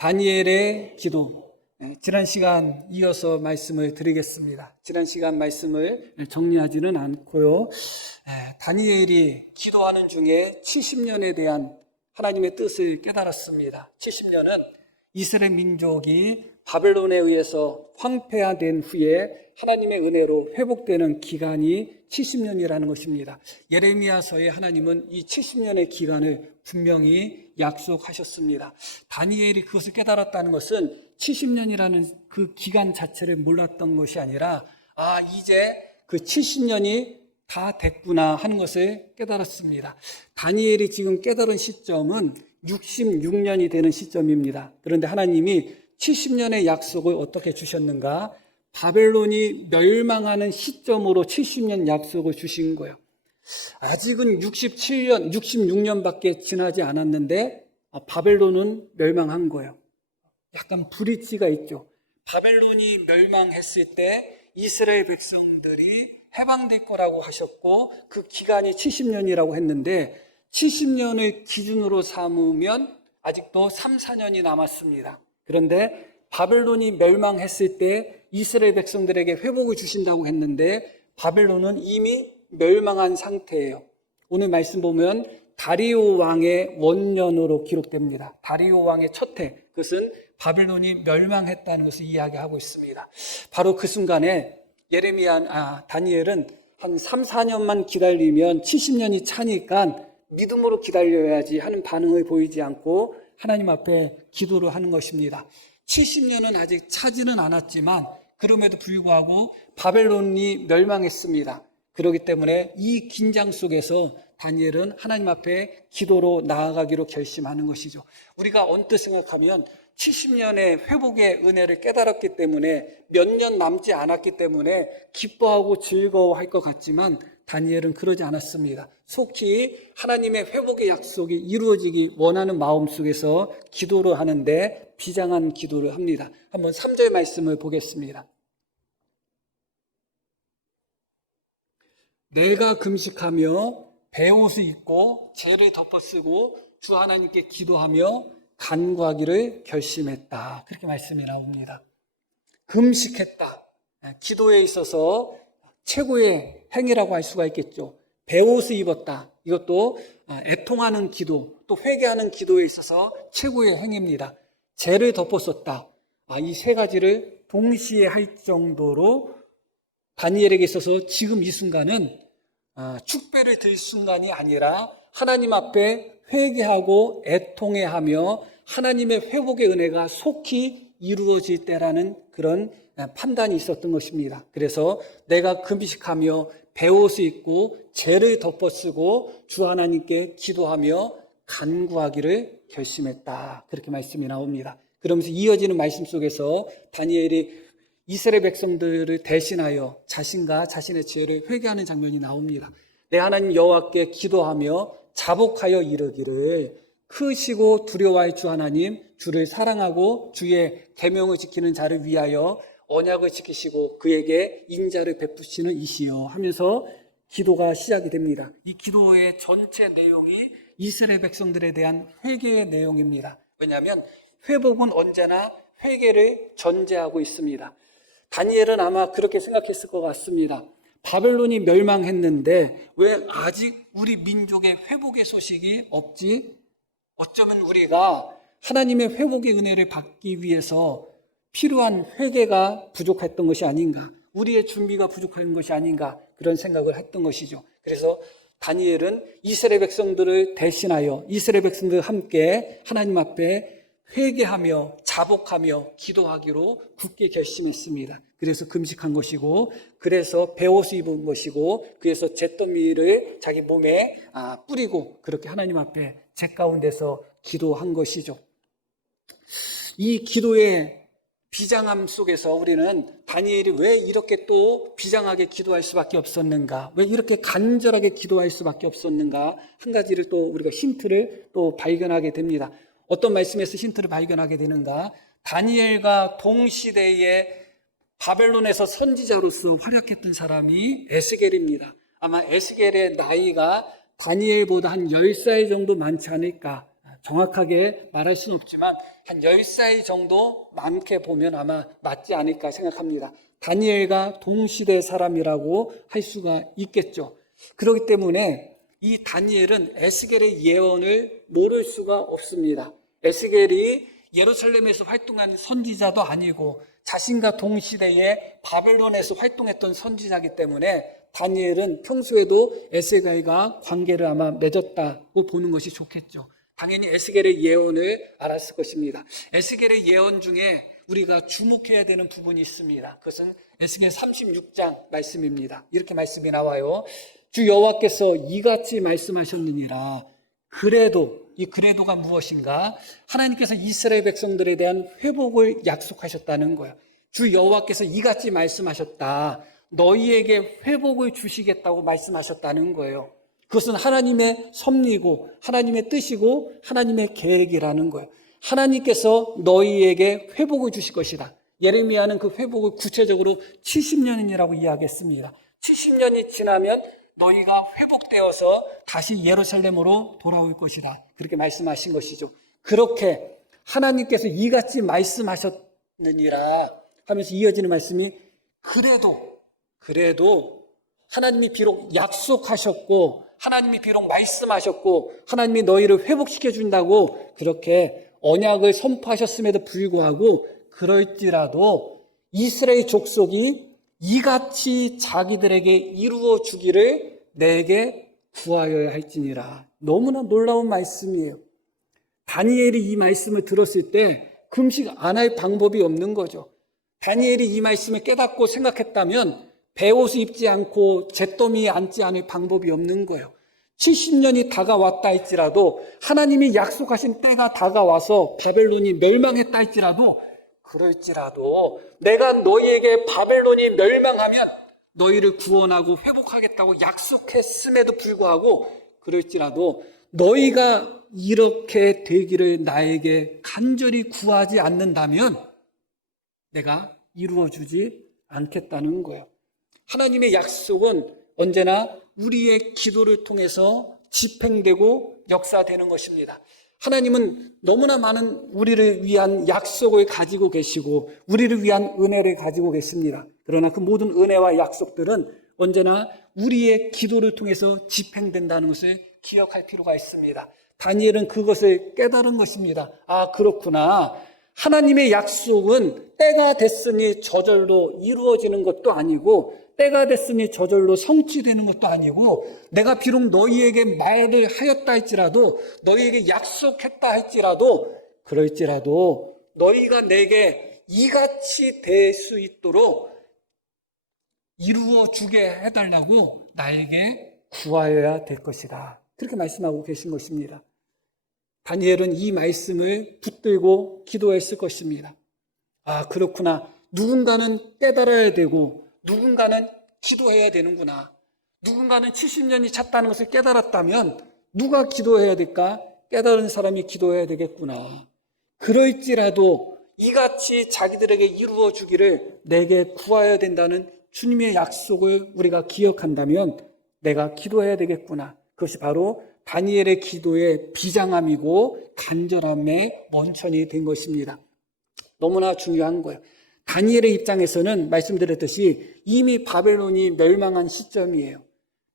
다니엘의 기도. 지난 시간 이어서 말씀을 드리겠습니다. 지난 시간 말씀을 정리하지는 않고요. 다니엘이 기도하는 중에 70년에 대한 하나님의 뜻을 깨달았습니다. 70년은 이스라엘 민족이 바벨론에 의해서 황폐화된 후에 하나님의 은혜로 회복되는 기간이 70년이라는 것입니다. 예레미야서에 하나님은 이 70년의 기간을 분명히 약속하셨습니다. 다니엘이 그것을 깨달았다는 것은 70년이라는 그 기간 자체를 몰랐던 것이 아니라 이제 그 70년이 다 됐구나 하는 것을 깨달았습니다. 다니엘이 지금 깨달은 시점은 66년이 되는 시점입니다. 그런데 하나님이 70년의 약속을 어떻게 주셨는가? 바벨론이 멸망하는 시점으로 70년 약속을 주신 거예요. 아직은 67년, 66년밖에 지나지 않았는데 바벨론은 멸망한 거예요. 약간 브릿지가 있죠. 바벨론이 멸망했을 때 이스라엘 백성들이 해방될 거라고 하셨고 그 기간이 70년이라고 했는데 70년을 기준으로 삼으면 아직도 3, 4년이 남았습니다. 그런데 바벨론이 멸망했을 때 이스라엘 백성들에게 회복을 주신다고 했는데 바벨론은 이미 멸망한 상태예요. 오늘 말씀 보면 다리오 왕의 원년으로 기록됩니다. 다리오 왕의 첫 해, 그것은 바벨론이 멸망했다는 것을 이야기하고 있습니다. 바로 그 순간에 다니엘은 한 3, 4년만 기다리면 70년이 차니까 믿음으로 기다려야지 하는 반응을 보이지 않고 하나님 앞에 기도를 하는 것입니다. 70년은 아직 차지는 않았지만 그럼에도 불구하고 바벨론이 멸망했습니다. 그렇기 때문에 이 긴장 속에서 다니엘은 하나님 앞에 기도로 나아가기로 결심하는 것이죠. 우리가 언뜻 생각하면 70년의 회복의 은혜를 깨달았기 때문에 몇 년 남지 않았기 때문에 기뻐하고 즐거워할 것 같지만 다니엘은 그러지 않았습니다. 속히 하나님의 회복의 약속이 이루어지기 원하는 마음 속에서 기도를 하는데 비장한 기도를 합니다. 한번 3절 말씀을 보겠습니다. 내가 금식하며 베옷을 입고 죄를 덮어쓰고 주 하나님께 기도하며 간구하기를 결심했다. 그렇게 말씀이 나옵니다. 금식했다. 기도에 있어서 최고의 행위라고 할 수가 있겠죠. 베옷을 입었다. 이것도 애통하는 기도, 또 회개하는 기도에 있어서 최고의 행위입니다. 죄를 덮었었다. 이 세 가지를 동시에 할 정도로 다니엘에게 있어서 지금 이 순간은 축배를 들 순간이 아니라 하나님 앞에 회개하고 애통해하며 하나님의 회복의 은혜가 속히 이루어질 때라는 그런 판단이 있었던 것입니다. 그래서 내가 금식하며 베옷을 입고 죄를 덮어쓰고 주 하나님께 기도하며 간구하기를 결심했다. 그렇게 말씀이 나옵니다. 그러면서 이어지는 말씀 속에서 다니엘이 이스라엘 백성들을 대신하여 자신과 자신의 죄를 회개하는 장면이 나옵니다. 내 하나님 여호와께 기도하며 자복하여 이르기를 크시고 두려워할 주 하나님, 주를 사랑하고 주의 계명을 지키는 자를 위하여 언약을 지키시고 그에게 인자를 베푸시는 이시여 하면서 기도가 시작이 됩니다. 이 기도의 전체 내용이 이스라엘 백성들에 대한 회개의 내용입니다. 왜냐하면 회복은 언제나 회개를 전제하고 있습니다. 다니엘은 아마 그렇게 생각했을 것 같습니다. 바벨론이 멸망했는데 왜 아직 우리 민족의 회복의 소식이 없지? 어쩌면 우리가 하나님의 회복의 은혜를 받기 위해서 필요한 회개가 부족했던 것이 아닌가, 우리의 준비가 부족한 것이 아닌가 그런 생각을 했던 것이죠. 그래서 다니엘은 이스라엘 백성들을 대신하여 이스라엘 백성들과 함께 하나님 앞에 회개하며 자복하며 기도하기로 굳게 결심했습니다. 그래서 금식한 것이고, 그래서 베옷을 입은 것이고, 그래서 잿더미를 자기 몸에 뿌리고 그렇게 하나님 앞에 제 가운데서 기도한 것이죠. 이 기도의 비장함 속에서 우리는 다니엘이 왜 이렇게 또 비장하게 기도할 수밖에 없었는가, 왜 이렇게 간절하게 기도할 수밖에 없었는가 한 가지를 또 우리가 힌트를 또 발견하게 됩니다. 어떤 말씀에서 힌트를 발견하게 되는가? 다니엘과 동시대에 바벨론에서 선지자로서 활약했던 사람이 에스겔입니다. 아마 에스겔의 나이가 다니엘보다 한 10살 정도 많지 않을까 정확하게 말할 수는 없지만 한 10살 정도 많게 보면 아마 맞지 않을까 생각합니다. 다니엘과 동시대 사람이라고 할 수가 있겠죠. 그렇기 때문에 이 다니엘은 에스겔의 예언을 모를 수가 없습니다. 에스겔이 예루살렘에서 활동한 선지자도 아니고 자신과 동시대에 바벨론에서 활동했던 선지자이기 때문에 다니엘은 평소에도 에스겔과 관계를 아마 맺었다고 보는 것이 좋겠죠. 당연히 에스겔의 예언을 알았을 것입니다. 에스겔의 예언 중에 우리가 주목해야 되는 부분이 있습니다. 그것은 에스겔 36장 말씀입니다. 이렇게 말씀이 나와요. 주 여호와께서 이같이 말씀하셨느니라. 그래도, 이 그래도가 무엇인가? 하나님께서 이스라엘 백성들에 대한 회복을 약속하셨다는 거예요. 주 여호와께서 이같이 말씀하셨다. 너희에게 회복을 주시겠다고 말씀하셨다는 거예요. 그것은 하나님의 섭리고 하나님의 뜻이고 하나님의 계획이라는 거예요. 하나님께서 너희에게 회복을 주실 것이다. 예레미야는 그 회복을 구체적으로 70년이라고 이야기했습니다. 70년이 지나면 너희가 회복되어서 다시 예루살렘으로 돌아올 것이다. 그렇게 말씀하신 것이죠. 그렇게 하나님께서 이같이 말씀하셨느니라 하면서 이어지는 말씀이 그래도 하나님이 비록 약속하셨고 하나님이 비록 말씀하셨고 하나님이 너희를 회복시켜 준다고 그렇게 언약을 선포하셨음에도 불구하고 그럴지라도 이스라엘 족속이 이같이 자기들에게 이루어 주기를 내게 구하여야 할지니라. 너무나 놀라운 말씀이에요. 다니엘이 이 말씀을 들었을 때 금식 안 할 방법이 없는 거죠. 다니엘이 이 말씀을 깨닫고 생각했다면 베옷을 입지 않고 잿더미에 앉지 않을 방법이 없는 거예요. 70년이 다가왔다 할지라도 하나님이 약속하신 때가 다가와서 바벨론이 멸망했다 할지라도 그럴지라도 내가 너희에게 바벨론이 멸망하면 너희를 구원하고 회복하겠다고 약속했음에도 불구하고 그럴지라도 너희가 이렇게 되기를 나에게 간절히 구하지 않는다면 내가 이루어주지 않겠다는 거예요. 하나님의 약속은 언제나 우리의 기도를 통해서 집행되고 역사되는 것입니다. 하나님은 너무나 많은 우리를 위한 약속을 가지고 계시고 우리를 위한 은혜를 가지고 계십니다. 그러나 그 모든 은혜와 약속들은 언제나 우리의 기도를 통해서 집행된다는 것을 기억할 필요가 있습니다. 다니엘은 그것을 깨달은 것입니다. 아, 그렇구나. 하나님의 약속은 때가 됐으니 저절로 이루어지는 것도 아니고 때가 됐으니 저절로 성취되는 것도 아니고 내가 비록 너희에게 말을 하였다 할지라도 너희에게 약속했다 할지라도 그럴지라도 너희가 내게 이같이 될 수 있도록 이루어 주게 해달라고 나에게 구하여야 될 것이다. 그렇게 말씀하고 계신 것입니다. 다니엘은 이 말씀을 붙들고 기도했을 것입니다. 아, 그렇구나. 누군가는 깨달아야 되고 누군가는 기도해야 되는구나. 누군가는 70년이 찼다는 것을 깨달았다면 누가 기도해야 될까? 깨달은 사람이 기도해야 되겠구나. 그럴지라도 이같이 자기들에게 이루어 주기를 내게 구하여야 된다는 주님의 약속을 우리가 기억한다면 내가 기도해야 되겠구나. 그것이 바로 다니엘의 기도의 비장함이고 간절함의 원천이 된 것입니다. 너무나 중요한 거예요. 다니엘의 입장에서는 말씀드렸듯이 이미 바벨론이 멸망한 시점이에요.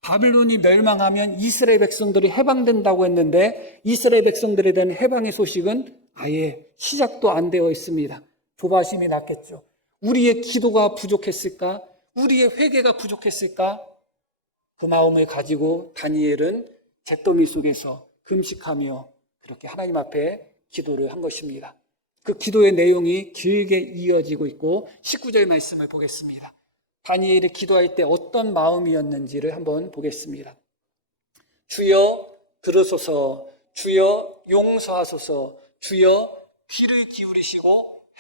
바벨론이 멸망하면 이스라엘 백성들이 해방된다고 했는데 이스라엘 백성들에 대한 해방의 소식은 아예 시작도 안 되어 있습니다. 조바심이 났겠죠. 우리의 기도가 부족했을까? 우리의 회개가 부족했을까? 그 마음을 가지고 다니엘은 잿더미 속에서 금식하며 그렇게 하나님 앞에 기도를 한 것입니다. 그 기도의 내용이 길게 이어지고 있고 19절 말씀을 보겠습니다. 다니엘이 기도할 때 어떤 마음이었는지를 한번 보겠습니다. 주여 들으소서, 주여 용서하소서, 주여 귀를 기울이시고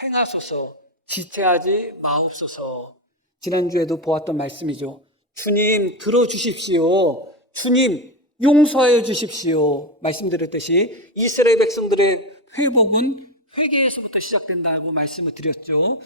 행하소서, 지체하지 마옵소서. 지난주에도 보았던 말씀이죠. 주님 들어주십시오. 주님 용서하여 주십시오. 말씀드렸듯이 이스라엘 백성들의 회복은 회개에서부터 시작된다고 말씀을 드렸죠.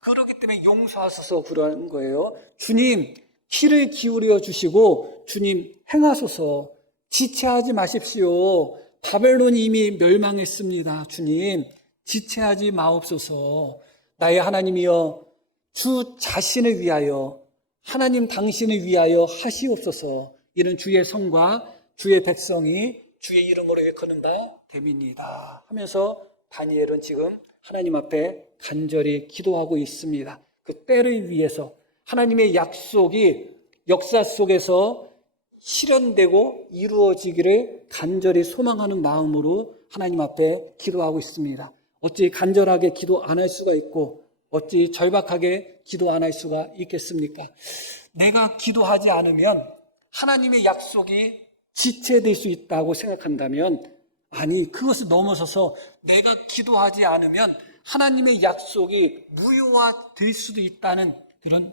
그렇기 때문에 용서하소서 그러는 거예요. 주님 귀를 기울여 주시고 주님 행하소서, 지체하지 마십시오. 바벨론이 이미 멸망했습니다. 주님, 지체하지 마옵소서. 나의 하나님이여, 주 자신을 위하여, 하나님 당신을 위하여 하시옵소서. 이는 주의 성과 주의 백성이 주의 이름으로 일컫는 바 됨이니이다 하면서 다니엘은 지금 하나님 앞에 간절히 기도하고 있습니다. 그 때를 위해서 하나님의 약속이 역사 속에서 실현되고 이루어지기를 간절히 소망하는 마음으로 하나님 앞에 기도하고 있습니다. 어찌 간절하게 기도 안 할 수가 있고 어찌 절박하게 기도 안 할 수가 있겠습니까? 내가 기도하지 않으면 하나님의 약속이 지체될 수 있다고 생각한다면, 아니, 그것을 넘어서서 내가 기도하지 않으면 하나님의 약속이 무효화될 수도 있다는 그런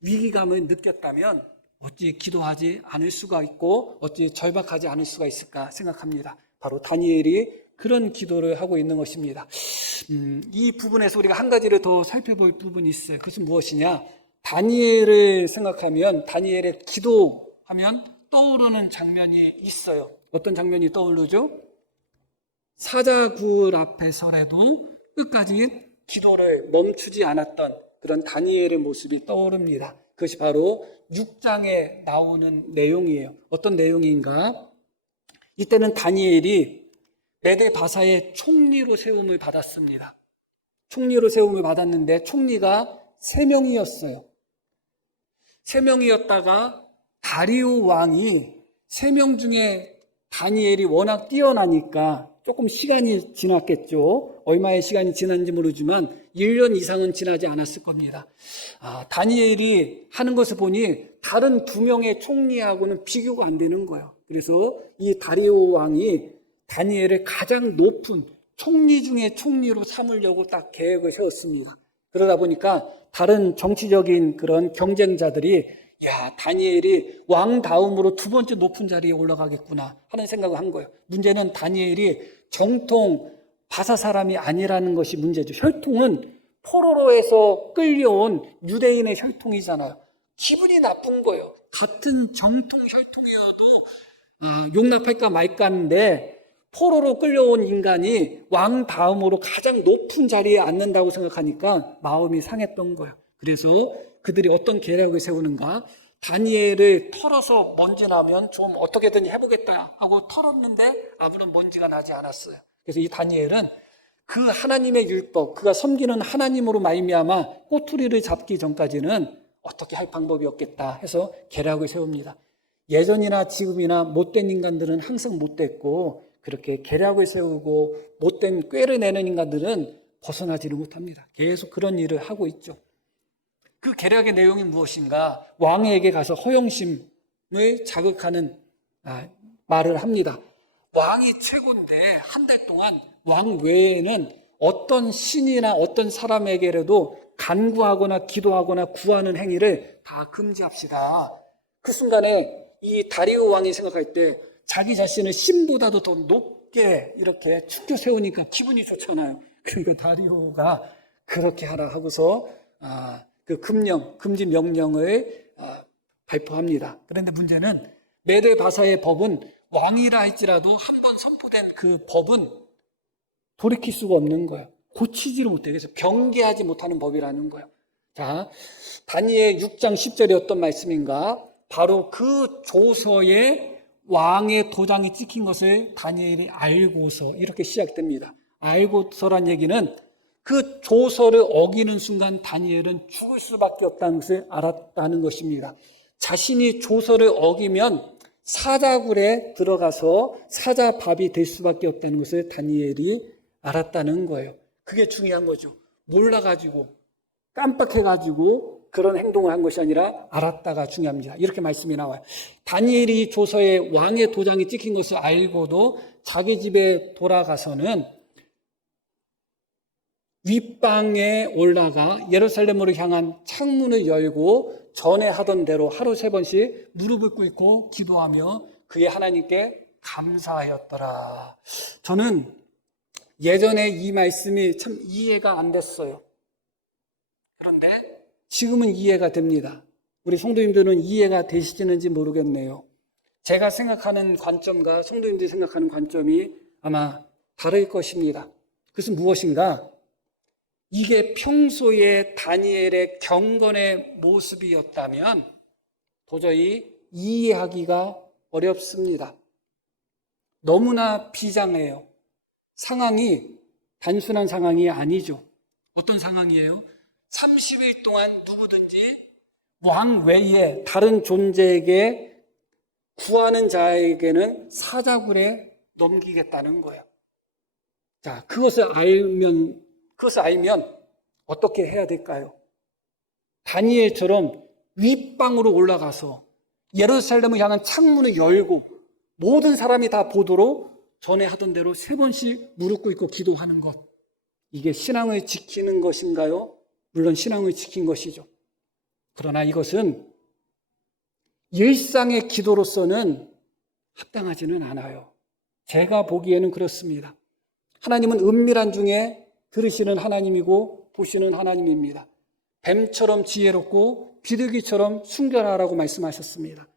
위기감을 느꼈다면 어찌 기도하지 않을 수가 있고 어찌 절박하지 않을 수가 있을까 생각합니다. 바로 다니엘이 그런 기도를 하고 있는 것입니다. 이 부분에서 우리가 한 가지를 더 살펴볼 부분이 있어요. 그것은 무엇이냐? 다니엘을 생각하면, 다니엘의 기도하면 떠오르는 장면이 있어요. 어떤 장면이 떠오르죠? 사자굴 앞에서라도 끝까지 기도를 멈추지 않았던 그런 다니엘의 모습이 떠오릅니다. 그것이 바로 6장에 나오는 내용이에요. 어떤 내용인가? 이때는 다니엘이 메대 바사의 총리로 세움을 받았습니다. 총리로 세움을 받았는데 총리가 3명이었어요. 3명이었다가 다리오 왕이 3명 중에 다니엘이 워낙 뛰어나니까 조금 시간이 지났겠죠. 얼마의 시간이 지났는지 모르지만 1년 이상은 지나지 않았을 겁니다. 다니엘이 하는 것을 보니 다른 2명의 총리하고는 비교가 안 되는 거예요. 그래서 이 다리오 왕이 다니엘을 가장 높은 총리 중에 총리로 삼으려고 딱 계획을 세웠습니다. 그러다 보니까 다른 정치적인 그런 경쟁자들이 다니엘이 왕 다음으로 2번째 높은 자리에 올라가겠구나 하는 생각을 한 거예요. 문제는 다니엘이 정통 바사 사람이 아니라는 것이 문제죠. 혈통은 포로로에서 끌려온 유대인의 혈통이잖아요. 기분이 나쁜 거예요. 같은 정통 혈통이어도 용납할까 말까인데 포로로 끌려온 인간이 왕 다음으로 가장 높은 자리에 앉는다고 생각하니까 마음이 상했던 거예요. 그래서 그들이 어떤 계략을 세우는가? 다니엘을 털어서 먼지 나면 좀 어떻게든 해보겠다 하고 털었는데 아무런 먼지가 나지 않았어요. 그래서 이 다니엘은 그 하나님의 율법, 그가 섬기는 하나님으로 말미암아 꼬투리를 잡기 전까지는 어떻게 할 방법이 없겠다 해서 계략을 세웁니다. 예전이나 지금이나 못된 인간들은 항상 못됐고 그렇게 계략을 세우고 못된 꾀를 내는 인간들은 벗어나지를 못합니다. 계속 그런 일을 하고 있죠. 그 계략의 내용이 무엇인가? 왕에게 가서 허영심을 자극하는 말을 합니다. 왕이 최고인데 한 달 동안 왕 외에는 어떤 신이나 어떤 사람에게라도 간구하거나 기도하거나 구하는 행위를 다 금지합시다. 그 순간에 이 다리오 왕이 생각할 때 자기 자신을 신보다도 더 높게 이렇게 축켜 세우니까 기분이 좋잖아요. 그러니까 다리오가 그렇게 하라 하고서 그 금지 명령을 발표합니다. 그런데 문제는 메대 바사의 법은 왕이라 할지라도 한번 선포된 그 법은 돌이킬 수가 없는 거예요. 고치지를 못해. 그래서 경계하지 못하는 법이라는 거예요. 자, 다니엘 6장 10절에 어떤 말씀인가? 바로 그 조서에 왕의 도장이 찍힌 것을 다니엘이 알고서 이렇게 시작됩니다. 알고서란 얘기는 그 조서를 어기는 순간 다니엘은 죽을 수밖에 없다는 것을 알았다는 것입니다. 자신이 조서를 어기면 사자굴에 들어가서 사자밥이 될 수밖에 없다는 것을 다니엘이 알았다는 거예요. 그게 중요한 거죠. 몰라가지고 깜빡해가지고 그런 행동을 한 것이 아니라 알았다가 중요합니다. 이렇게 말씀이 나와요. 다니엘이 조서에 왕의 도장이 찍힌 것을 알고도 자기 집에 돌아가서는 윗방에 올라가 예루살렘으로 향한 창문을 열고 전에 하던 대로 하루 3번씩 무릎을 꿇고 기도하며 그의 하나님께 감사하였더라. 저는 예전에 이 말씀이 참 이해가 안 됐어요. 그런데 지금은 이해가 됩니다. 우리 성도님들은 이해가 되시는지 모르겠네요. 제가 생각하는 관점과 성도님들이 생각하는 관점이 아마 다를 것입니다. 그것은 무엇인가? 이게 평소에 다니엘의 경건의 모습이었다면 도저히 이해하기가 어렵습니다. 너무나 비장해요. 상황이 단순한 상황이 아니죠. 어떤 상황이에요? 30일 동안 누구든지 왕 외에 다른 존재에게 구하는 자에게는 사자굴에 넘기겠다는 거예요. 자, 그것을 알면 어떻게 해야 될까요? 다니엘처럼 윗방으로 올라가서 예루살렘을 향한 창문을 열고 모든 사람이 다 보도록 전에 하던 대로 3번씩 무릎 꿇고 기도하는 것. 이게 신앙을 지키는 것인가요? 물론 신앙을 지킨 것이죠. 그러나 이것은 일상의 기도로서는 합당하지는 않아요. 제가 보기에는 그렇습니다. 하나님은 은밀한 중에 들으시는 하나님이고 보시는 하나님입니다. 뱀처럼 지혜롭고 비둘기처럼 순결하라고 말씀하셨습니다.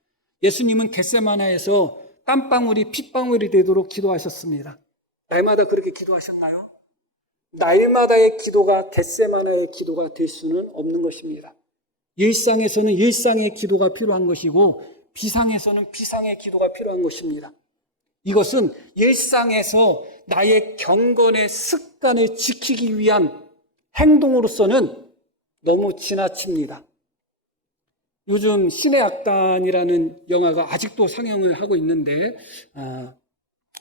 예수님은 겟세마네에서 땀방울이 핏방울이 되도록 기도하셨습니다. 날마다 그렇게 기도하셨나요? 날마다의 기도가 겟세마네의 기도가 될 수는 없는 것입니다. 일상에서는 일상의 기도가 필요한 것이고 비상에서는 비상의 기도가 필요한 것입니다. 이것은 일상에서 나의 경건의 습관을 지키기 위한 행동으로서는 너무 지나칩니다. 요즘 신의 악단이라는 영화가 아직도 상영을 하고 있는데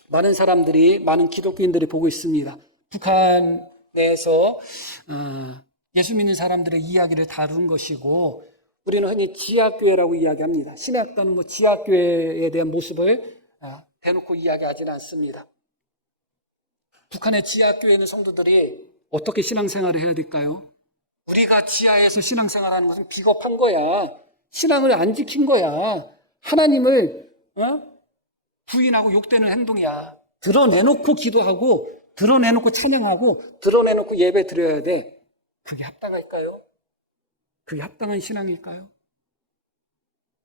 많은 사람들이, 많은 기독교인들이 보고 있습니다. 북한 내에서 예수 믿는 사람들의 이야기를 다룬 것이고 우리는 흔히 지하교회라고 이야기합니다. 신의 악단은 지하교회에 대한 모습을 대놓고 이야기하지는 않습니다. 북한의 지하교회 있는 성도들이 어떻게 신앙생활을 해야 될까요? 우리가 지하에서 신앙생활하는 것은 비겁한 거야. 신앙을 안 지킨 거야. 하나님을 부인하고 욕되는 행동이야. 드러내놓고 기도하고 드러내놓고 찬양하고 드러내놓고 예배 드려야 돼. 그게 합당할까요? 그게 합당한 신앙일까요?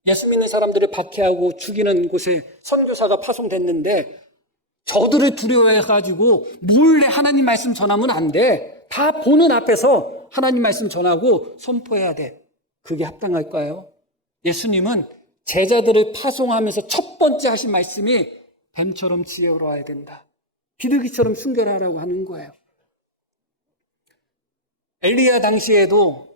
예수 믿는 사람들을 박해하고 죽이는 곳에 선교사가 파송됐는데 저들을 두려워해가지고 몰래 하나님 말씀 전하면 안 돼. 다 보는 앞에서 하나님 말씀 전하고 선포해야 돼. 그게 합당할까요? 예수님은 제자들을 파송하면서 첫 번째 하신 말씀이 뱀처럼 지혜로워야 된다. 비둘기처럼 순결하라고 하는 거예요. 엘리야 당시에도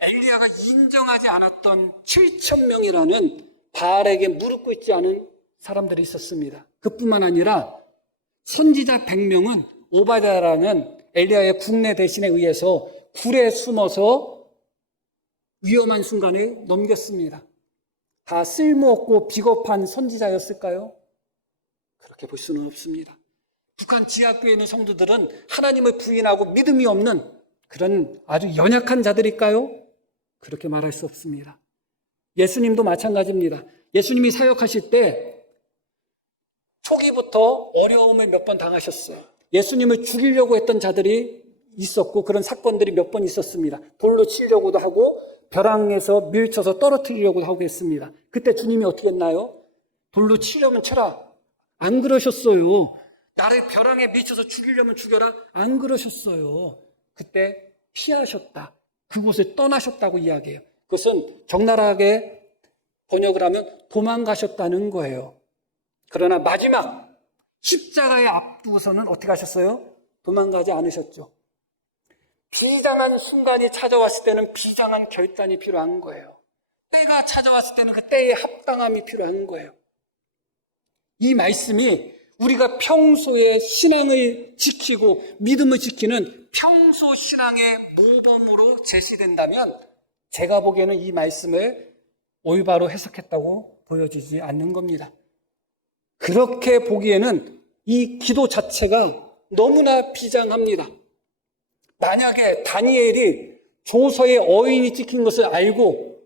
엘리야가 인정하지 않았던 7,000명이라는 바알에게 무릎 꿇지 않은 사람들이 있었습니다. 그뿐만 아니라 선지자 100명은 오바댜라는 엘리야의 국내 대신에 의해서 굴에 숨어서 위험한 순간을 넘겼습니다. 다 쓸모없고 비겁한 선지자였을까요? 그렇게 볼 수는 없습니다. 북한 지하교회에 있는 성도들은 하나님을 부인하고 믿음이 없는 그런 아주 연약한 자들일까요? 그렇게 말할 수 없습니다. 예수님도 마찬가지입니다. 예수님이 사역하실 때 초기부터 어려움을 몇 번 당하셨어요. 예수님을 죽이려고 했던 자들이 있었고 그런 사건들이 몇 번 있었습니다. 돌로 치려고도 하고 벼랑에서 밀쳐서 떨어뜨리려고도 하고 했습니다. 그때 주님이 어떻게 했나요? 돌로 치려면 쳐라. 안 그러셨어요. 나를 벼랑에 밀쳐서 죽이려면 죽여라. 안 그러셨어요. 그때 피하셨다. 그곳에 떠나셨다고 이야기해요. 그것은 적나라하게 번역을 하면 도망가셨다는 거예요. 그러나 마지막 십자가에 앞두고서는 어떻게 하셨어요? 도망가지 않으셨죠. 비장한 순간이 찾아왔을 때는 비장한 결단이 필요한 거예요. 때가 찾아왔을 때는 그 때의 합당함이 필요한 거예요. 이 말씀이 우리가 평소에 신앙을 지키고 믿음을 지키는 평소 신앙의 모범으로 제시된다면 제가 보기에는 이 말씀을 올바로 해석했다고 보여지지 않는 겁니다. 그렇게 보기에는 이 기도 자체가 너무나 비장합니다. 만약에 다니엘이 조서에 어인이 찍힌 것을 알고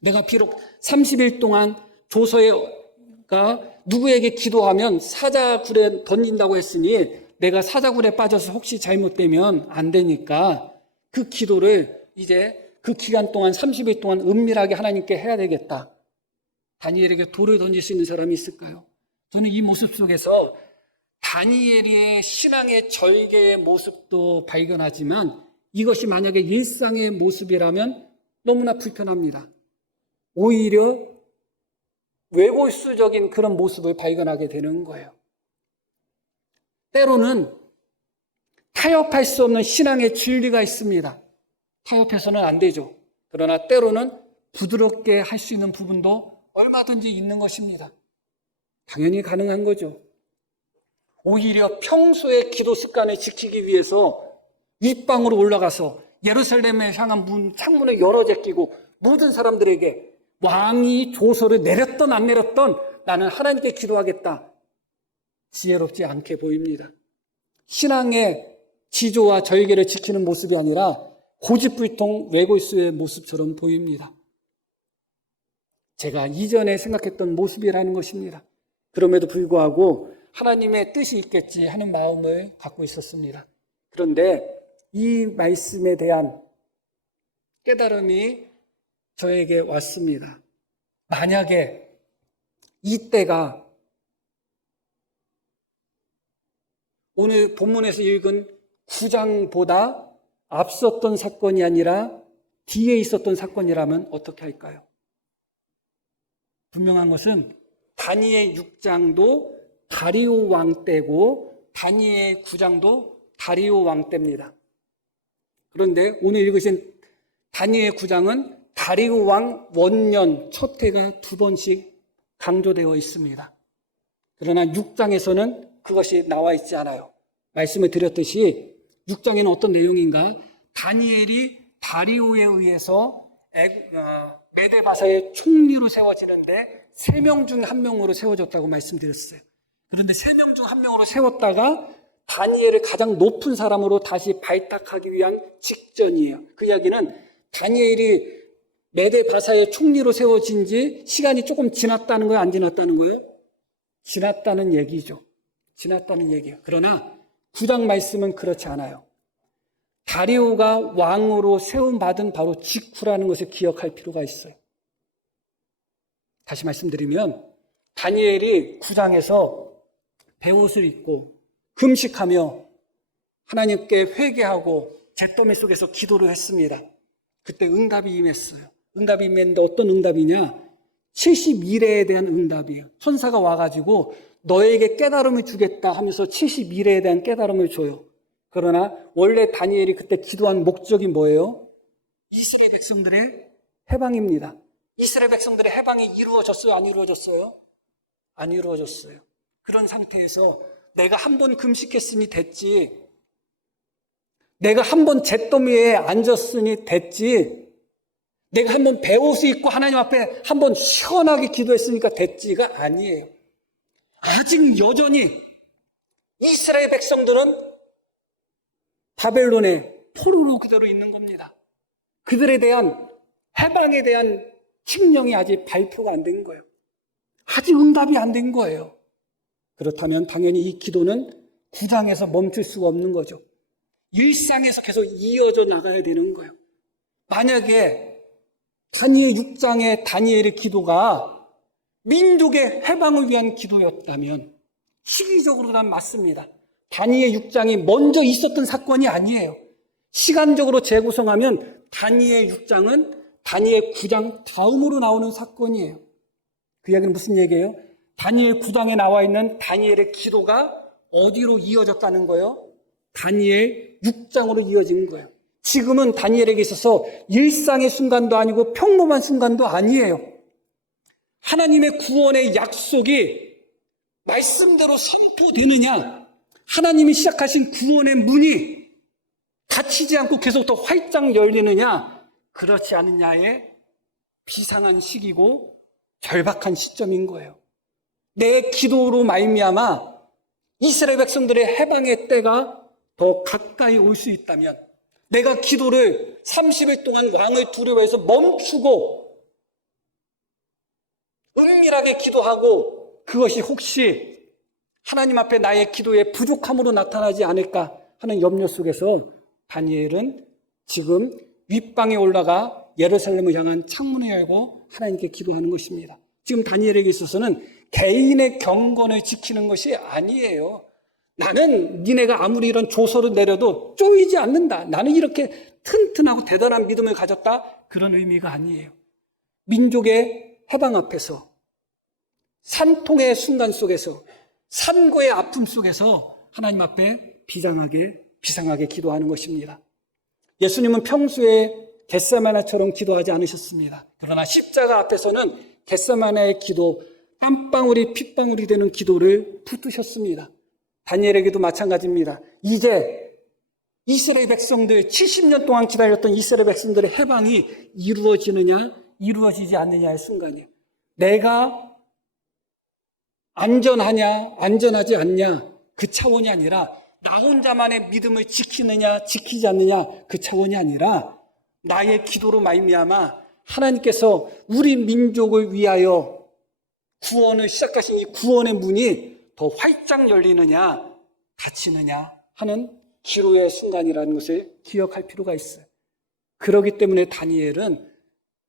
내가 비록 30일 동안 조서가 누구에게 기도하면 사자굴에 던진다고 했으니 내가 사자굴에 빠져서 혹시 잘못되면 안 되니까 그 기도를 이제 그 기간 동안 30일 동안 은밀하게 하나님께 해야 되겠다. 다니엘에게 돌을 던질 수 있는 사람이 있을까요? 저는 이 모습 속에서 다니엘의 신앙의 절개의 모습도 발견하지만 이것이 만약에 일상의 모습이라면 너무나 불편합니다. 오히려 외골수적인 그런 모습을 발견하게 되는 거예요. 때로는 타협할 수 없는 신앙의 진리가 있습니다. 타협해서는 안 되죠. 그러나 때로는 부드럽게 할 수 있는 부분도 얼마든지 있는 것입니다. 당연히 가능한 거죠. 오히려 평소의 기도 습관을 지키기 위해서 윗방으로 올라가서 예루살렘에 향한 창문을 열어 제끼고 모든 사람들에게 왕이 조서를 내렸던 안 내렸던 나는 하나님께 기도하겠다. 지혜롭지 않게 보입니다. 신앙의 지조와 절개를 지키는 모습이 아니라 고집불통 외골수의 모습처럼 보입니다. 제가 이전에 생각했던 모습이라는 것입니다. 그럼에도 불구하고 하나님의 뜻이 있겠지 하는 마음을 갖고 있었습니다. 그런데 이 말씀에 대한 깨달음이 저에게 왔습니다. 만약에 이때가 오늘 본문에서 읽은 9장보다 앞섰던 사건이 아니라 뒤에 있었던 사건이라면 어떻게 할까요? 분명한 것은 다니엘 6장도 다리오 왕 때고 다니엘 9장도 다리오 왕 때입니다. 그런데 오늘 읽으신 다니엘 9장은 다리오 왕 원년 첫 해가 2번씩 강조되어 있습니다. 그러나 6장에서는 그것이 나와 있지 않아요. 말씀을 드렸듯이 6장에는 어떤 내용인가? 다니엘이 다리오에 의해서 메데바사의 총리로 세워지는데 3명 중 1명으로 세워졌다고 말씀드렸어요. 그런데 3명 중 1명으로 세웠다가 다니엘을 가장 높은 사람으로 다시 발탁하기 위한 직전이에요. 그 이야기는 다니엘이 메데바사의 총리로 세워진 지 시간이 조금 지났다는 거예요? 안 지났다는 거예요? 지났다는 얘기죠. 지났다는 얘기예요. 그러나 9장 말씀은 그렇지 않아요. 다리오가 왕으로 세움받은 바로 직후라는 것을 기억할 필요가 있어요. 다시 말씀드리면 다니엘이 9장에서 베옷을 입고 금식하며 하나님께 회개하고 잿더미 속에서 기도를 했습니다. 그때 응답이 임했어요. 응답이 임했는데 어떤 응답이냐? 71회에 대한 응답이에요. 천사가 와가지고 너에게 깨달음을 주겠다 하면서 71회에 대한 깨달음을 줘요. 그러나 원래 다니엘이 그때 기도한 목적이 뭐예요? 이스라엘 백성들의 해방입니다. 이스라엘 백성들의 해방이 이루어졌어요? 안 이루어졌어요? 안 이루어졌어요. 그런 상태에서 내가 한 번 금식했으니 됐지. 내가 한 번 잿더미에 앉았으니 됐지. 내가 한 번 베옷을 입고 하나님 앞에 한 번 시원하게 기도했으니까 됐지가 아니에요. 아직 여전히 이스라엘 백성들은 바벨론의 포로로 그대로 있는 겁니다. 그들에 대한 해방에 대한 칙령이 아직 발표가 안 된 거예요. 아직 응답이 안 된 거예요. 그렇다면 당연히 이 기도는 9장에서 멈출 수가 없는 거죠. 일상에서 계속 이어져 나가야 되는 거예요. 만약에 다니엘 6장의 다니엘의 기도가 민족의 해방을 위한 기도였다면 시기적으로는 맞습니다. 다니엘 6장이 먼저 있었던 사건이 아니에요. 시간적으로 재구성하면 다니엘 6장은 다니엘 9장 다음으로 나오는 사건이에요. 그 이야기는 무슨 얘기예요? 다니엘 9장에 나와 있는 다니엘의 기도가 어디로 이어졌다는 거예요? 다니엘 6장으로 이어진 거예요. 지금은 다니엘에게 있어서 일상의 순간도 아니고 평범한 순간도 아니에요. 하나님의 구원의 약속이 말씀대로 선포되느냐, 하나님이 시작하신 구원의 문이 닫히지 않고 계속 더 활짝 열리느냐, 그렇지 않느냐의 비상한 시기고 절박한 시점인 거예요. 내 기도로 말미암아 이스라엘 백성들의 해방의 때가 더 가까이 올 수 있다면, 내가 기도를 30일 동안 왕을 두려워해서 멈추고 은밀하게 기도하고 그것이 혹시 하나님 앞에 나의 기도의 부족함으로 나타나지 않을까 하는 염려 속에서 다니엘은 지금 윗방에 올라가 예루살렘을 향한 창문을 열고 하나님께 기도하는 것입니다. 지금 다니엘에게 있어서는 개인의 경건을 지키는 것이 아니에요. 나는 니네가 아무리 이런 조서를 내려도 쪼이지 않는다. 나는 이렇게 튼튼하고 대단한 믿음을 가졌다. 그런 의미가 아니에요. 민족의 해방 앞에서, 산통의 순간 속에서, 산고의 아픔 속에서 하나님 앞에 비상하게 기도하는 것입니다. 예수님은 평소에 겟세마네처럼 기도하지 않으셨습니다. 그러나 십자가 앞에서는 겟세마네의 기도, 땀방울이 핏방울이 되는 기도를 붙드셨습니다. 다니엘에게도 마찬가지입니다. 이제 이스라엘 백성들, 70년 동안 기다렸던 이스라엘 백성들의 해방이 이루어지느냐 이루어지지 않느냐의 순간이에요. 내가 안전하냐 안전하지 않냐 그 차원이 아니라 나 혼자만의 믿음을 지키느냐 지키지 않느냐 그 차원이 아니라 나의 기도로 말미암아 하나님께서 우리 민족을 위하여 구원을 시작하신 이 구원의 문이 더 활짝 열리느냐 닫히느냐 하는 기로의 순간이라는 것을 기억할 필요가 있어요. 그렇기 때문에 다니엘은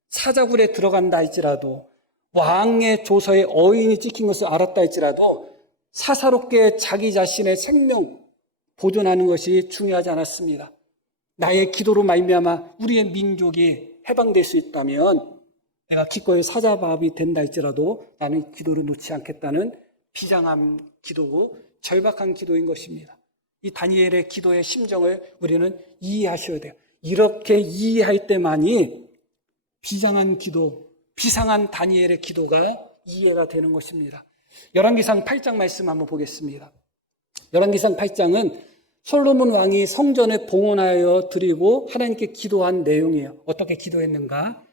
사자굴에 들어간다 할지라도 왕의 조서에 어인이 찍힌 것을 알았다 할지라도 사사롭게 자기 자신의 생명 보존하는 것이 중요하지 않았습니다. 나의 기도로 말미암아 우리의 민족이 해방될 수 있다면 내가 기꺼이 사자밥이 된다 할지라도 나는 기도를 놓지 않겠다는 비장한 기도고 절박한 기도인 것입니다. 이 다니엘의 기도의 심정을 우리는 이해하셔야 돼요. 이렇게 이해할 때만이 비장한 기도, 비상한 다니엘의 기도가 이해가 되는 것입니다. 열왕기상 8장 말씀 한번 보겠습니다. 열왕기상 8장은 솔로몬 왕이 성전을 봉헌하여 드리고 하나님께 기도한 내용이에요. 어떻게 기도했는가?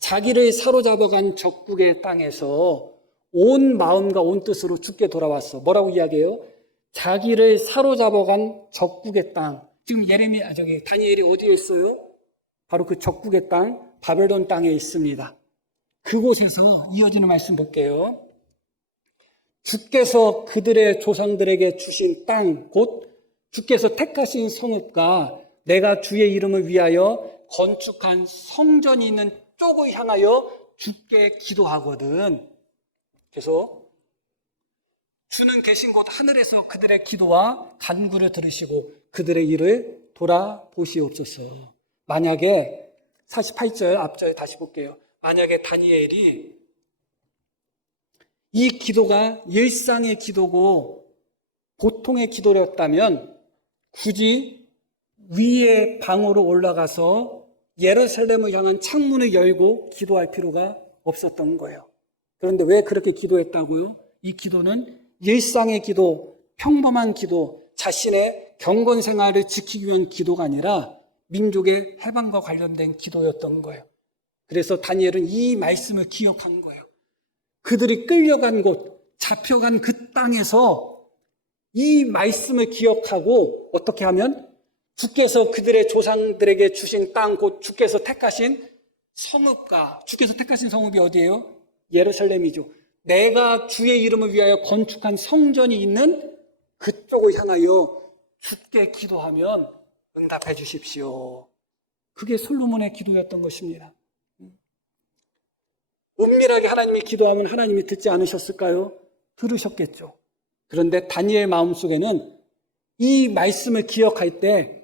자기를 사로잡아간 적국의 땅에서 온 마음과 온 뜻으로 주께 돌아왔어. 뭐라고 이야기해요? 자기를 사로잡아간 적국의 땅. 지금 다니엘이 어디에 있어요? 바로 그 적국의 땅, 바벨론 땅에 있습니다. 그곳에서 이어지는 말씀 볼게요. 주께서 그들의 조상들에게 주신 땅, 곧 주께서 택하신 성읍과 내가 주의 이름을 위하여 건축한 성전이 있는 쪽을 향하여 주께 기도하거든. 그래서 주는 계신 곳 하늘에서 그들의 기도와 간구를 들으시고 그들의 일을 돌아보시옵소서. 만약에 48절 앞절 다시 볼게요. 만약에 다니엘이 이 기도가 일상의 기도고 보통의 기도였다면 굳이 위의 방으로 올라가서 예루살렘을 향한 창문을 열고 기도할 필요가 없었던 거예요. 그런데 왜 그렇게 기도했다고요? 이 기도는 일상의 기도, 평범한 기도, 자신의 경건 생활을 지키기 위한 기도가 아니라 민족의 해방과 관련된 기도였던 거예요. 그래서 다니엘은 이 말씀을 기억한 거예요. 그들이 끌려간 곳, 잡혀간 그 땅에서 이 말씀을 기억하고 어떻게 하면 주께서 그들의 조상들에게 주신 땅, 곧 주께서 택하신 성읍과 주께서 택하신 성읍이 어디예요? 예루살렘이죠. 내가 주의 이름을 위하여 건축한 성전이 있는 그쪽을 향하여 주께 기도하면 응답해 주십시오. 그게 솔로몬의 기도였던 것입니다. 은밀하게 하나님이 기도하면 하나님이 듣지 않으셨을까요? 들으셨겠죠. 그런데 다니엘 마음속에는 이 말씀을 기억할 때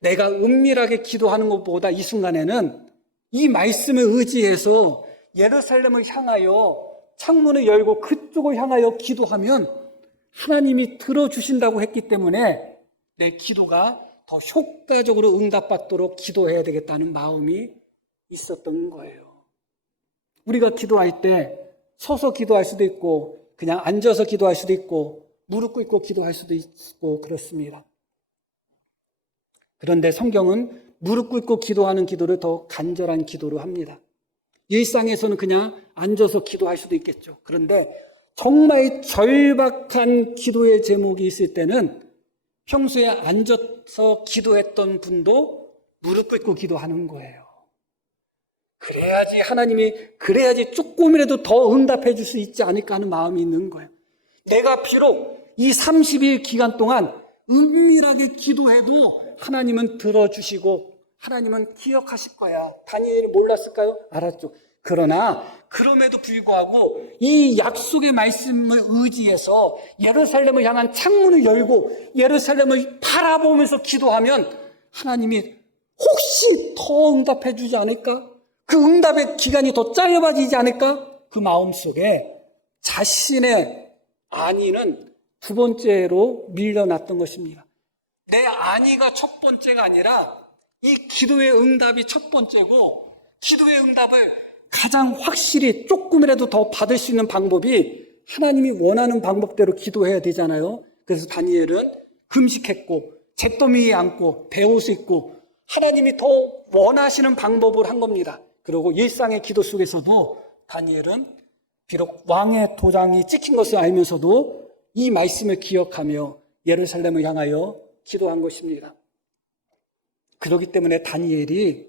내가 은밀하게 기도하는 것보다 이 순간에는 이 말씀을 의지해서 예루살렘을 향하여 창문을 열고 그쪽을 향하여 기도하면 하나님이 들어주신다고 했기 때문에 내 기도가 더 효과적으로 응답받도록 기도해야 되겠다는 마음이 있었던 거예요. 우리가 기도할 때 서서 기도할 수도 있고 그냥 앉아서 기도할 수도 있고 무릎 꿇고 기도할 수도 있고 그렇습니다. 그런데 성경은 무릎 꿇고 기도하는 기도를 더 간절한 기도로 합니다. 일상에서는 그냥 앉아서 기도할 수도 있겠죠. 그런데 정말 절박한 기도의 제목이 있을 때는 평소에 앉아서 기도했던 분도 무릎 꿇고 기도하는 거예요. 그래야지 조금이라도 더 응답해 줄 수 있지 않을까 하는 마음이 있는 거예요. 내가 비록 이 30일 기간 동안 은밀하게 기도해도 하나님은 들어주시고 하나님은 기억하실 거야. 다니엘이 몰랐을까요? 알았죠. 그러나 그럼에도 불구하고 이 약속의 말씀을 의지해서 예루살렘을 향한 창문을 열고 예루살렘을 바라보면서 기도하면 하나님이 혹시 더 응답해 주지 않을까? 그 응답의 기간이 더 짧아지지 않을까? 그 마음속에 자신의 안위는 두 번째로 밀려났던 것입니다. 내 안위가 첫 번째가 아니라 이 기도의 응답이 첫 번째고, 기도의 응답을 가장 확실히 조금이라도 더 받을 수 있는 방법이 하나님이 원하는 방법대로 기도해야 되잖아요. 그래서 다니엘은 금식했고 잿더미 위에 앉고 베옷을 입고 하나님이 더 원하시는 방법을 한 겁니다. 그리고 일상의 기도 속에서도 다니엘은 비록 왕의 도장이 찍힌 것을 알면서도 이 말씀을 기억하며 예루살렘을 향하여 기도한 것입니다. 그렇기 때문에 다니엘이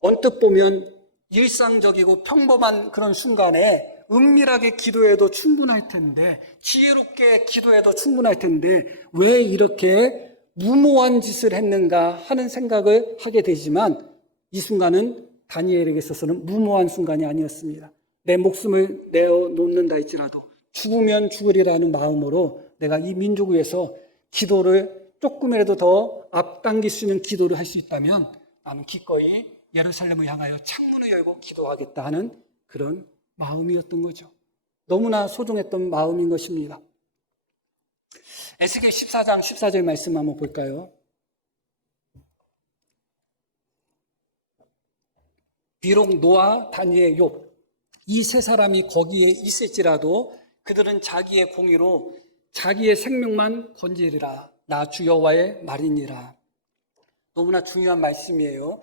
언뜻 보면 일상적이고 평범한 그런 순간에 은밀하게 기도해도 충분할 텐데, 지혜롭게 기도해도 충분할 텐데 왜 이렇게 무모한 짓을 했는가 하는 생각을 하게 되지만, 이 순간은 다니엘에게 있어서는 무모한 순간이 아니었습니다. 내 목숨을 내어놓는다 할지라도 죽으면 죽으리라는 마음으로 내가 이 민족을 위해서 기도를 조금이라도 더 앞당길 수 있는 기도를 할 수 있다면 나는 기꺼이 예루살렘을 향하여 창문을 열고 기도하겠다 하는 그런 마음이었던 거죠. 너무나 소중했던 마음인 것입니다. 에스겔 14장 14절 말씀 한번 볼까요? 비록 노아, 다니엘, 욥 이 세 사람이 거기에 있을지라도 그들은 자기의 공의로 자기의 생명만 건지리라. 나 주 여호와의 말이니라. 너무나 중요한 말씀이에요.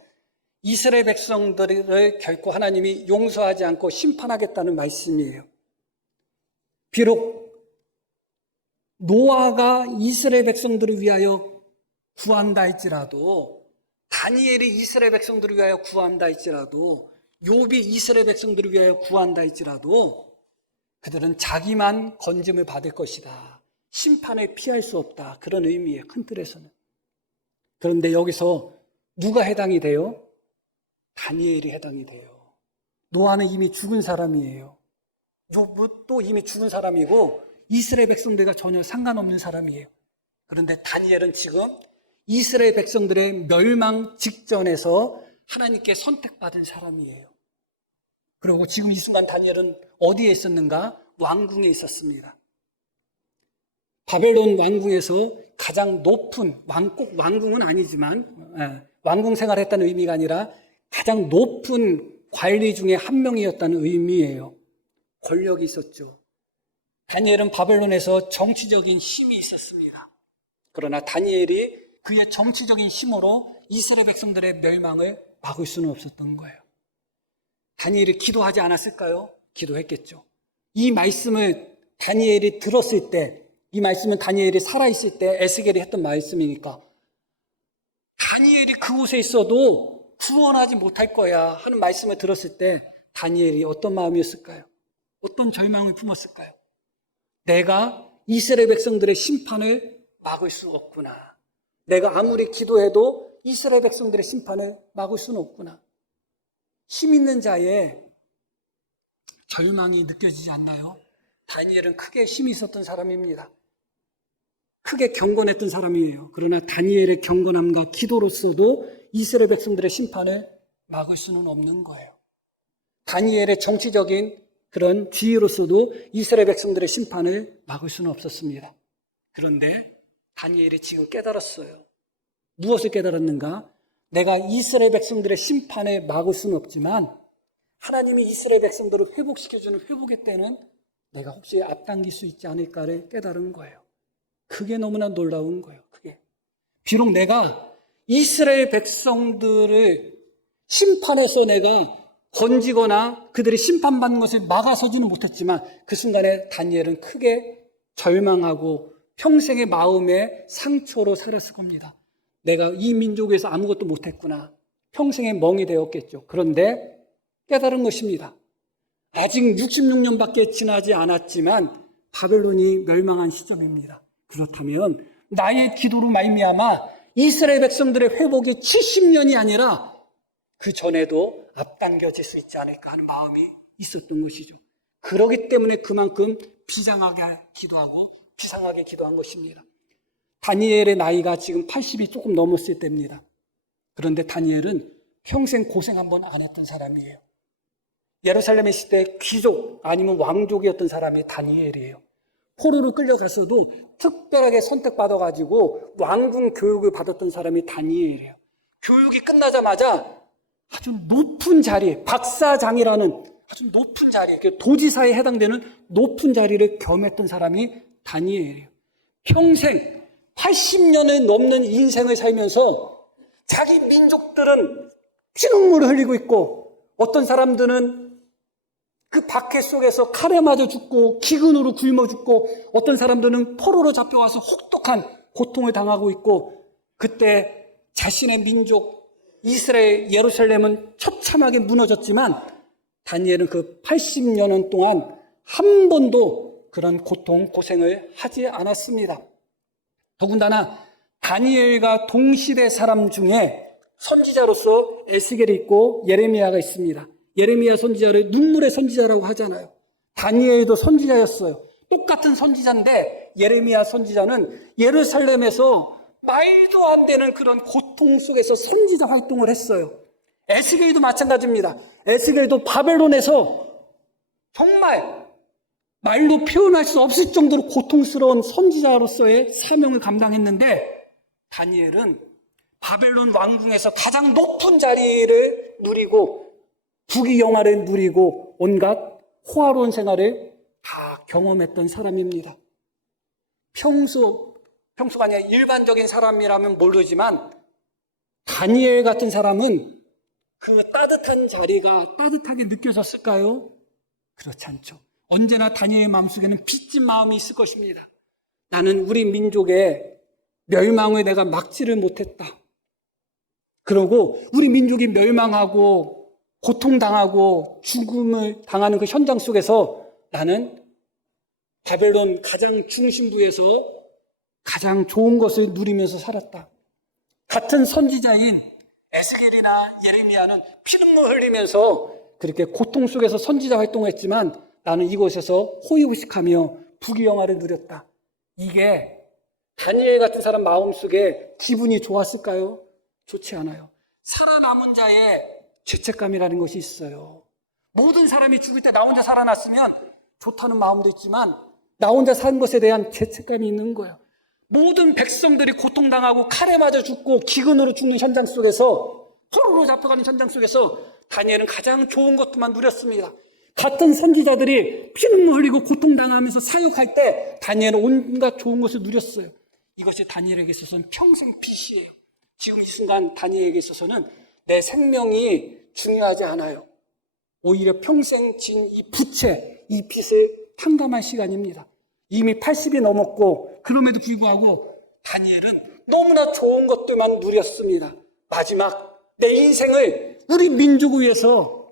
이스라엘 백성들을 결코 하나님이 용서하지 않고 심판하겠다는 말씀이에요. 비록 노아가 이스라엘 백성들을 위하여 구한다 할지라도, 다니엘이 이스라엘 백성들을 위하여 구한다 할지라도, 욥이 이스라엘 백성들을 위하여 구한다 할지라도 그들은 자기만 건짐을 받을 것이다. 심판을 피할 수 없다. 그런 의미예요. 큰 틀에서는. 그런데 여기서 누가 해당이 돼요? 다니엘이 해당이 돼요. 노아는 이미 죽은 사람이에요. 욥은 또 이미 죽은 사람이고 이스라엘 백성들과 전혀 상관없는 사람이에요. 그런데 다니엘은 지금 이스라엘 백성들의 멸망 직전에서 하나님께 선택받은 사람이에요. 그리고 지금 이 순간 다니엘은 어디에 있었는가? 왕궁에 있었습니다. 바벨론 왕궁에서 가장 높은, 꼭 왕궁은 아니지만 왕궁 생활했다는 의미가 아니라 가장 높은 관리 중에 한 명이었다는 의미예요. 권력이 있었죠. 다니엘은 바벨론에서 정치적인 힘이 있었습니다. 그러나 다니엘이 그의 정치적인 힘으로 이스라엘 백성들의 멸망을 막을 수는 없었던 거예요. 다니엘이 기도하지 않았을까요? 기도했겠죠. 이 말씀을 다니엘이 들었을 때, 이 말씀은 다니엘이 살아있을 때 에스겔이 했던 말씀이니까 다니엘이 그곳에 있어도 구원하지 못할 거야 하는 말씀을 들었을 때 다니엘이 어떤 마음이었을까요? 어떤 절망을 품었을까요? 내가 이스라엘 백성들의 심판을 막을 수 없구나. 내가 아무리 기도해도 이스라엘 백성들의 심판을 막을 수는 없구나. 힘 있는 자의 절망이 느껴지지 않나요? 다니엘은 크게 힘이 있었던 사람입니다. 크게 경건했던 사람이에요. 그러나 다니엘의 경건함과 기도로서도 이스라엘 백성들의 심판을 막을 수는 없는 거예요. 다니엘의 정치적인 그런 지혜로서도 이스라엘 백성들의 심판을 막을 수는 없었습니다. 그런데 다니엘이 지금 깨달았어요. 무엇을 깨달았는가? 내가 이스라엘 백성들의 심판을 막을 수는 없지만 하나님이 이스라엘 백성들을 회복시켜주는 회복의 때는 내가 혹시 앞당길 수 있지 않을까를 깨달은 거예요. 그게 너무나 놀라운 거예요. 그게. 비록 내가 이스라엘 백성들을 심판해서 내가 건지거나 그들이 심판받는 것을 막아서지는 못했지만 그 순간에 다니엘은 크게 절망하고 평생의 마음의 상처로 살았을 겁니다. 내가 이 민족에서 아무것도 못했구나. 평생의 멍이 되었겠죠. 그런데 깨달은 것입니다. 아직 66년밖에 지나지 않았지만 바벨론이 멸망한 시점입니다. 그렇다면 나의 기도로 말미암아 이스라엘 백성들의 회복이 70년이 아니라 그 전에도 앞당겨질 수 있지 않을까 하는 마음이 있었던 것이죠. 그러기 때문에 그만큼 비장하게 기도하고 비상하게 기도한 것입니다. 다니엘의 나이가 지금 80이 조금 넘었을 때입니다. 그런데 다니엘은 평생 고생 한번 안 했던 사람이에요. 예루살렘에 있을 때 귀족 아니면 왕족이었던 사람이 다니엘이에요. 포로로 끌려가서도 특별하게 선택받아가지고 왕궁 교육을 받았던 사람이 다니엘이에요. 교육이 끝나자마자 아주 높은 자리, 박사장이라는 아주 높은 자리, 도지사에 해당되는 높은 자리를 겸했던 사람이 다니엘이에요. 평생 80년을 넘는 인생을 살면서 자기 민족들은 피눈물을 흘리고 있고 어떤 사람들은 그 박해 속에서 칼에 맞아 죽고 기근으로 굶어 죽고 어떤 사람들은 포로로 잡혀와서 혹독한 고통을 당하고 있고 그때 자신의 민족 이스라엘 예루살렘은 처참하게 무너졌지만 다니엘은 그 80년 동안 한 번도 그런 고통 고생을 하지 않았습니다. 더군다나 다니엘과 동시대 사람 중에 선지자로서 에스겔이 있고 예레미야가 있습니다. 예레미야 선지자를 눈물의 선지자라고 하잖아요. 다니엘도 선지자였어요. 똑같은 선지자인데 예레미야 선지자는 예루살렘에서 말도 안 되는 그런 고통 속에서 선지자 활동을 했어요. 에스겔도 마찬가지입니다. 에스겔도 바벨론에서 정말 말로 표현할 수 없을 정도로 고통스러운 선지자로서의 사명을 감당했는데 다니엘은 바벨론 왕궁에서 가장 높은 자리를 누리고 부귀영화를 누리고 온갖 호화로운 생활을 다 경험했던 사람입니다. 평소가 아니라 일반적인 사람이라면 모르지만 다니엘 같은 사람은 그 따뜻한 자리가 따뜻하게 느껴졌을까요? 그렇지 않죠. 언제나 다니엘의 마음속에는 빚진 마음이 있을 것입니다. 나는 우리 민족의 멸망을 내가 막지를 못했다. 그러고 우리 민족이 멸망하고 고통당하고 죽음을 당하는 그 현장 속에서 나는 바벨론 가장 중심부에서 가장 좋은 것을 누리면서 살았다. 같은 선지자인 에스겔이나 예레미야는 피눈물 흘리면서 그렇게 고통 속에서 선지자 활동을 했지만 나는 이곳에서 호의호식하며 부귀영화를 누렸다. 이게 다니엘 같은 사람 마음속에 기분이 좋았을까요? 좋지 않아요. 살아남은 자의 죄책감이라는 것이 있어요. 모든 사람이 죽을 때 나 혼자 살아났으면 좋다는 마음도 있지만 나 혼자 산 것에 대한 죄책감이 있는 거예요. 모든 백성들이 고통당하고 칼에 맞아 죽고 기근으로 죽는 현장 속에서 포로로 잡혀가는 현장 속에서 다니엘은 가장 좋은 것들만 누렸습니다. 같은 선지자들이 피눈물 흘리고 고통당하면서 사역할 때 다니엘은 온갖 좋은 것을 누렸어요. 이것이 다니엘에게 있어서는 평생 빚이에요. 지금 이 순간 다니엘에게 있어서는 내 생명이 중요하지 않아요. 오히려 평생 진 이 부채, 이 빚을 탕감할 시간입니다. 이미 80이 넘었고 그럼에도 불구하고 다니엘은 너무나 좋은 것들만 누렸습니다. 마지막 내 인생을 우리 민족을 위해서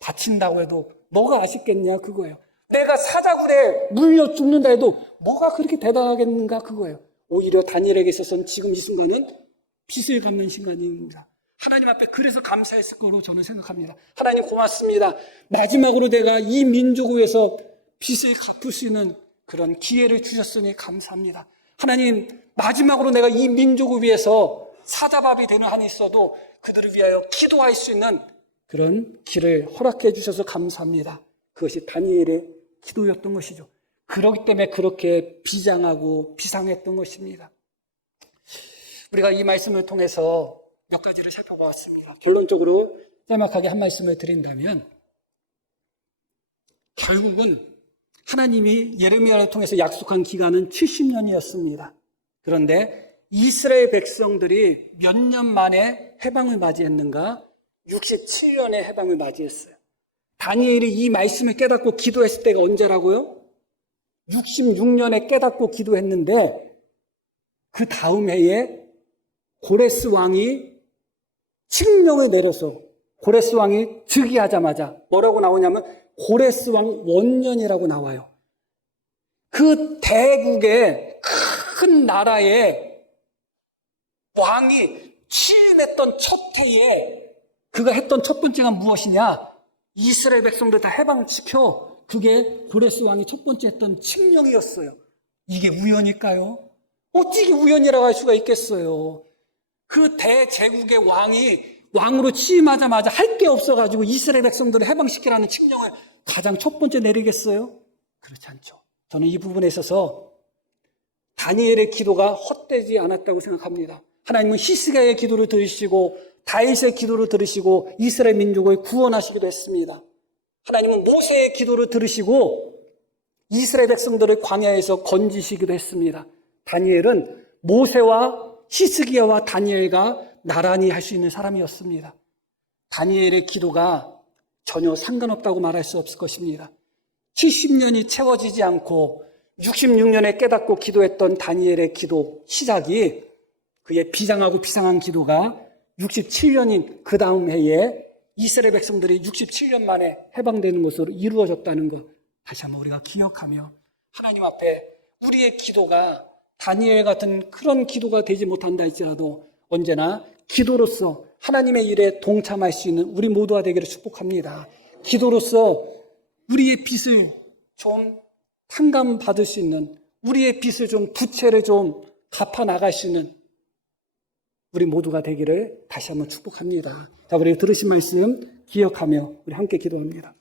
바친다고 해도 뭐가 아쉽겠냐 그거예요. 내가 사자굴에 물려 죽는다 해도 뭐가 그렇게 대단하겠는가 그거예요. 오히려 다니엘에게 있어서는 지금 이 순간은 빚을 갚는 시간입니다. 하나님 앞에 그래서 감사했을 거로 저는 생각합니다. 하나님 고맙습니다. 마지막으로 내가 이 민족을 위해서 빚을 갚을 수 있는 그런 기회를 주셨으니 감사합니다. 하나님 마지막으로 내가 이 민족을 위해서 사자밥이 되는 한이 있어도 그들을 위하여 기도할 수 있는 그런 길을 허락해 주셔서 감사합니다. 그것이 다니엘의 기도였던 것이죠. 그렇기 때문에 그렇게 비장하고 비상했던 것입니다. 우리가 이 말씀을 통해서 몇 가지를 살펴보았습니다. 결론적으로 짤막하게 한 말씀을 드린다면 결국은 하나님이 예레미야를 통해서 약속한 기간은 70년이었습니다. 그런데 이스라엘 백성들이 몇 년 만에 해방을 맞이했는가? 67년에 해방을 맞이했어요. 다니엘이 이 말씀을 깨닫고 기도했을 때가 언제라고요? 66년에 깨닫고 기도했는데 그 다음 해에 고레스 왕이 칙령을 내려서 고레스 왕이 즉위하자마자 뭐라고 나오냐면 고레스 왕 원년이라고 나와요. 그 대국의 큰 나라에 왕이 취임했던 첫 해에 그가 했던 첫 번째가 무엇이냐? 이스라엘 백성들 다 해방시켜. 그게 고레스 왕이 첫 번째 했던 칙령이었어요. 이게 우연일까요? 어찌 이게 우연이라고 할 수가 있겠어요? 그 대제국의 왕으로 취임하자마자 할 게 없어가지고 이스라엘 백성들을 해방시키라는 칙령을 가장 첫 번째 내리겠어요? 그렇지 않죠. 저는 이 부분에 있어서 다니엘의 기도가 헛되지 않았다고 생각합니다. 하나님은 히스기야의 기도를 들으시고 다윗의 기도를 들으시고 이스라엘 민족을 구원하시기도 했습니다. 하나님은 모세의 기도를 들으시고 이스라엘 백성들을 광야에서 건지시기도 했습니다. 다니엘은 모세와 히스기야와 다니엘과 나란히 할 수 있는 사람이었습니다. 다니엘의 기도가 전혀 상관없다고 말할 수 없을 것입니다. 70년이 채워지지 않고 66년에 깨닫고 기도했던 다니엘의 기도 시작이 그의 비장하고 비상한 기도가 67년인 그 다음 해에 이스라엘 백성들이 67년 만에 해방되는 것으로 이루어졌다는 것 다시 한번 우리가 기억하며 하나님 앞에 우리의 기도가 다니엘 같은 그런 기도가 되지 못한다 할지라도 언제나 기도로서 하나님의 일에 동참할 수 있는 우리 모두가 되기를 축복합니다. 기도로서 우리의 빚을 좀 탕감받을 수 있는, 우리의 빚을 좀 부채를 좀 갚아 나갈 수 있는 우리 모두가 되기를 다시 한번 축복합니다. 자, 우리 들으신 말씀 기억하며 우리 함께 기도합니다.